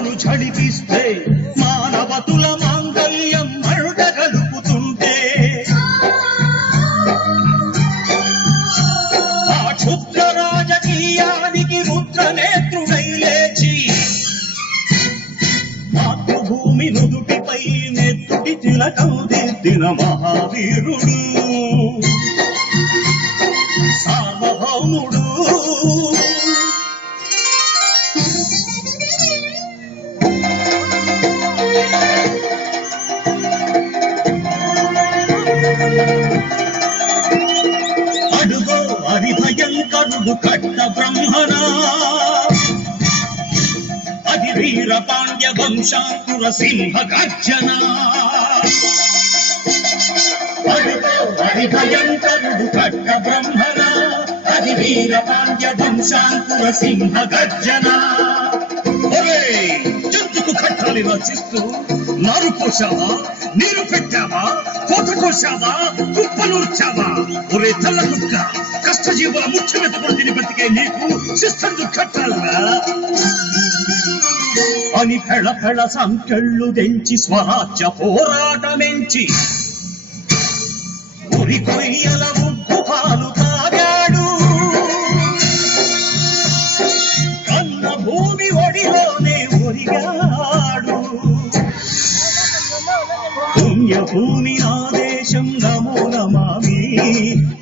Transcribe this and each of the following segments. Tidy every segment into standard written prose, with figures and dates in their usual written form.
మనులు ఝడిపిస్తే మానవతుల మాంగళ్యం మరుట కలుపుతుంటే ఆ క్షుద్ర రాజకీయానికి రుద్రనేత్రుడై లేచి మాతృభూమి నుదుటిపై నెత్తుటి తిలకం దిద్దిన మహావీరుడు సార్వభౌముడు. అడుగో హరిభయంకరుడు కట్ట బ్రహ్మణ, అది వీర పాండ్య వంశాంకుర సింహ గర్జన. అడుగో హరిభయంకరుడు కట్ట బ్రహ్మణ, అది వీర పాండ్య వంశాంకుర సింహ గర్జన. జంతుకు కట్టాలి రచిస్తూ నారు పోసావా, నీరు పెట్టావా, కోట కోసావా, కుప్పనూర్చావా? ఒరే తల్లగుక్క, కష్టజీవుల ముఖ్యమెత్తుకుని తిని బతికే నీకు శిస్తందు కట్టాలా అని ఫెళ ఫెళ సంకెళ్ళు తెంచి స్వరాజ్య పోరాటమెంచి ఉరి కొయ్యల ఉగ్గు పాలు తాగాడు. కన్న భూమి ఒడిలోనే ఒరిగాడు. పుణ్యభూమి నా దేశం నమో నమామి,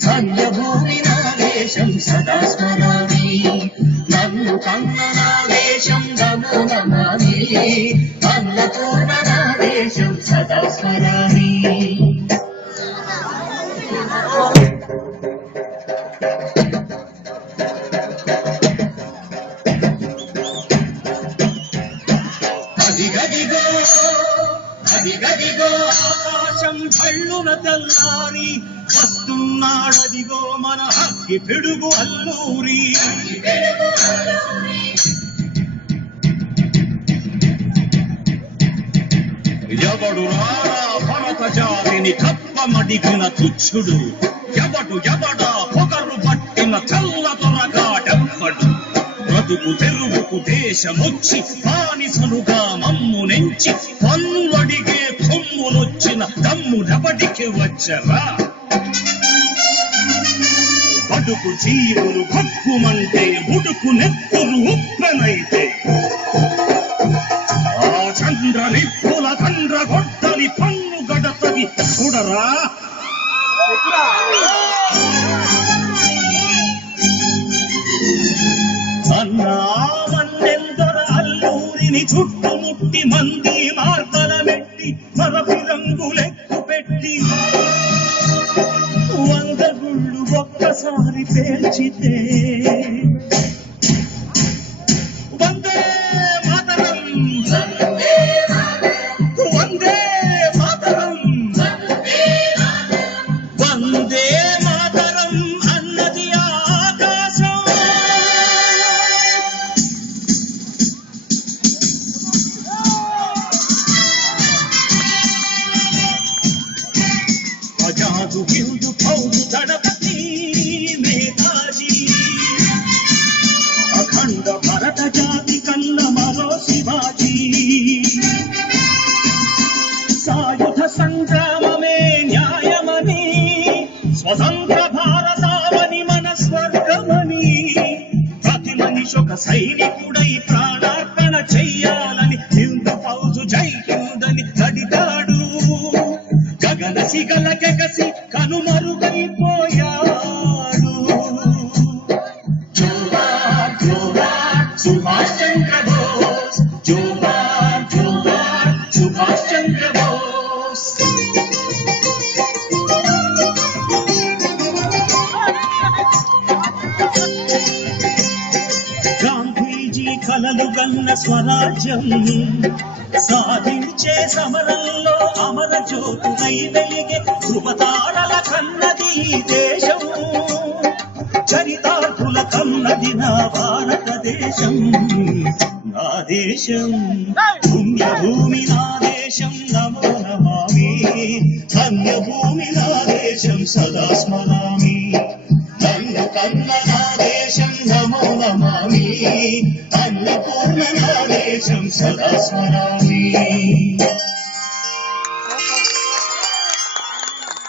ధన్యభూమి నా దేశం సదా స్మరామి. నన్ను కన్న నా దేశం నమో నమామి, అన్నపూర్ణ నా దేశం సదా స్మరామి. అదిగదిగో అదిగదిగో ఆకాశం కళ్ళున తెల్లారి వస్తున్నాడదిగో మన హక్కి పిడుగు అల్లూరి. ఎవడు రారా భరత జాతిని కప్పమడిగిన తుచ్చుడు, ఎవడా పొగరు పట్టిన చల్ల తొరగాడెవ్వడు. బ్రతుకు తెరువుకు దేశమొచ్చి బానిసలుగా మమ్ము నెంచి పన్నులడిగే కొమ్ములొచ్చిన దమ్ముడెవడికి వచ్చరా? అడుగు జీవులు భక్కుమంటే ఉడుకు నెత్తురు ఉప్పెనైతే ఆ చంద్ర నిప్పుల తండ్ర గొడ్డలి పన్ను గడతది చూడరా. అన్నామన్నెందర అల్లూరిని చుట్టుముట్టి మంది మార్తల మెట్టి మరపి రంగులెక్కు పెట్టి 100 గుళ్ళు ఒక్కసారి పేల్చితే వందే మాతరం వందే మాతరం వందే మాతరం అన్నది ఆకాశం. అజాదు హిందు ఫౌజు దళపతి నేతాజీ, అఖండ భరత జాతి కన్న మరో శివాజీ. సాయుధ సంగ్రామమే న్యాయమని, స్వతంత్ర భారతావని మన స్వర్గమని, ప్రతి మనిషొక సైనికుడై ప్రాణార్పణ చెయ్యాలని హిందూ ఫౌజు జై హిందని కడితాడు. గగన సిగల గెగసి కనుమరుగైపోయాడు. జోహార్ జోహార్ సుభాష్ చంద్ర బోస్, జోహార్ జోహార్ సుభాష్ చంద్ర బోస్. గాంధీజీ కలలు గన్న స్వరాజ్యం సాధించే సమరంలో అమర జ్యోతులై వెలిగే ధృవతారల కన్నది దేశం. చరితార్థుల కన్నది నా భారతదేశం. నా దేశం పుణ్యభూమి నా దేశం నమో నమామి, ధన్యభూమి నా దేశం సదా స్మరామి. నన్ను కన్న నా దేశం నమో నమామి, అన్నపూర్ణ నా దేశం దేశం సదా స్మరామి.